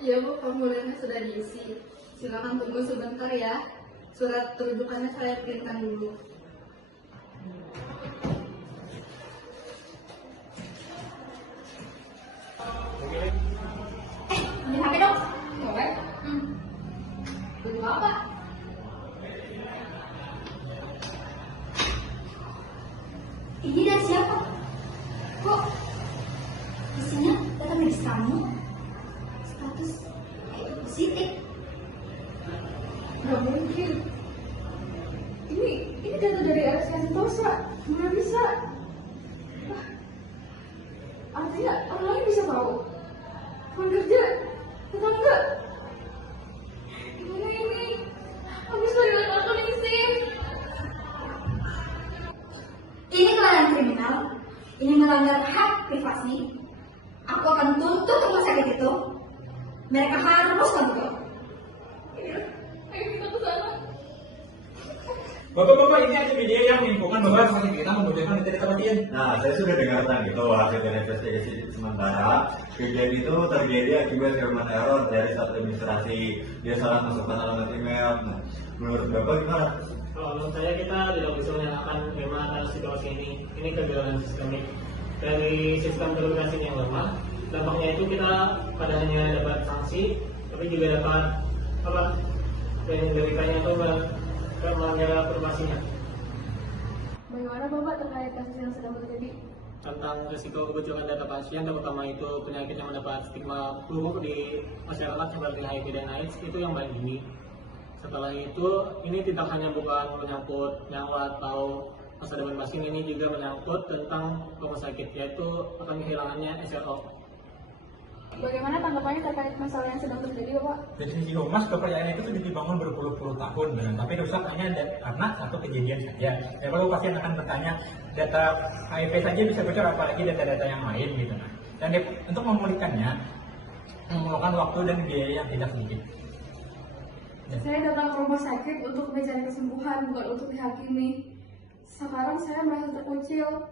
Iya Bu, formulirnya sudah diisi. Silakan tunggu sebentar ya. Surat rujukannya saya printkan dulu. Ambil HP dong. Boleh? Butuh apa? Ini dari siapa? Kok isinya data medis kamu? Status positif. Gak mungkin. Ini data dari RS Sentosa. Mana bisa? Wah, artinya orang lain bisa tahu. Kawan kerja, tetangga. Gimana ini? Habis dari laptop ini sih. Ini kelelahan kriminal. Ini melanggar hak privasi. Aku akan tuntut rumah sakit itu. Mereka harus kontrol. Ayo kita ke sana. Bapak-bapak, ini ada video yang menginfokan bahwa rumah sakit kita membutuhkan data pasien. Nah, saya sudah dengarkan itu hasil dari investigasi sementara. Kejadian itu terjadi akibat human error dari satu administrasi. Dia salah masukkan alamat email. Nah, menurut Bapak gimana? Kalau menurut saya kita tidak bisa menyalahkan memang atas situasi ini. Ini kegagalan sistemik dari sistem verifikasi yang lemah. Dampaknya itu kita pada hanya dapat sanksi, tapi juga dapat apa? Verifikasinya atau melanggar privasinya. Bagaimana Bapak terkait kasus yang sedang terjadi? Tentang risiko kebocoran data pasien, terutama itu penyakit yang mendapat stigma buruk di masyarakat seperti HIV dan AIDS, itu yang paling tinggi. Setelah itu, ini tidak hanya bukan menyangkut nyawa atau masa depan pasien, ini juga menyangkut tentang rumah sakit, yaitu akan kehilangannya SRO. Bagaimana tanggapannya terkait masalah yang sedang terjadi Bapak? Dari sisi humas, kepercayaan itu sudah dibangun berpuluh-puluh tahun, tapi rusak hanya karena satu kejadian saja. Ya, kalau pasien akan bertanya, data HIV saja bisa bocor, apalagi data-data yang lain gitu. Dan untuk memulihkannya, memerlukan waktu dan biaya yang tidak sedikit. Saya datang ke rumah sakit untuk mencari kesembuhan, bukan untuk dihakimi. Sekarang saya merasa terkucil.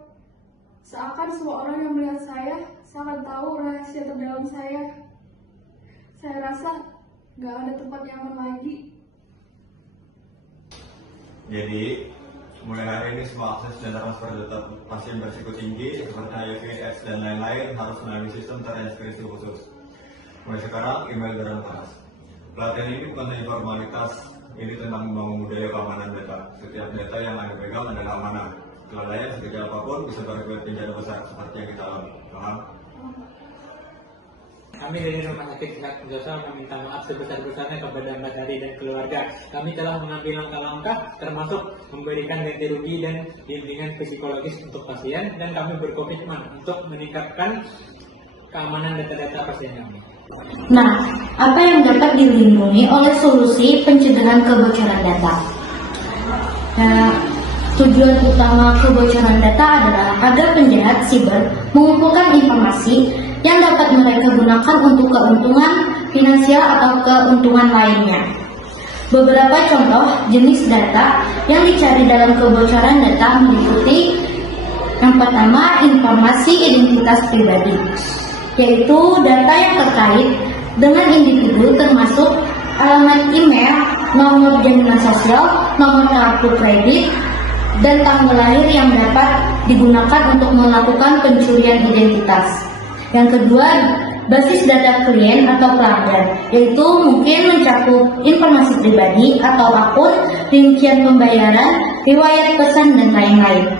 Seakan semua orang yang melihat saya akan tahu rahasia terdalam saya. Saya rasa gak ada tempat nyaman lagi. Jadi, mulai hari ini semua akses dan transfer data pasien berisiko tinggi seperti HIV, AIDS, dan lain-lain harus melalui sistem terintegrasi khusus. Mulai sekarang, email dan panas. Pelatihan ini bukan hanya formalitas, ini tentang membangun budaya keamanan data. Setiap data yang Anda pegang adalah amanah. Kelalaian sekecil apapun bisa berakibat bencana besar seperti yang kita alami. Paham? Kami dari Rumah Sakit Sehat Sentosa meminta maaf sebesar-besarnya kepada Mbak Dari dan keluarga. Kami telah mengambil langkah-langkah termasuk memberikan ganti rugi dan bimbingan psikologis untuk pasien, dan kami berkomitmen untuk meningkatkan keamanan data-data pasien kami. Nah, apa yang dapat dilindungi oleh solusi pencegahan kebocoran data? Tujuan utama kebocoran data adalah agar penjahat siber mengumpulkan informasi yang dapat mereka gunakan untuk keuntungan finansial atau keuntungan lainnya. Beberapa contoh jenis data yang dicari dalam kebocoran data meliputi: yang pertama, informasi identitas pribadi, yaitu data yang terkait dengan individu termasuk alamat email, nomor jaminan sosial, nomor kartu kredit, dan tanggal lahir yang dapat digunakan untuk melakukan pencurian identitas. Yang kedua, basis data klien atau pelanggan, yaitu mungkin mencakup informasi pribadi atau akun, rincian pembayaran, riwayat pesan, dan lain-lain.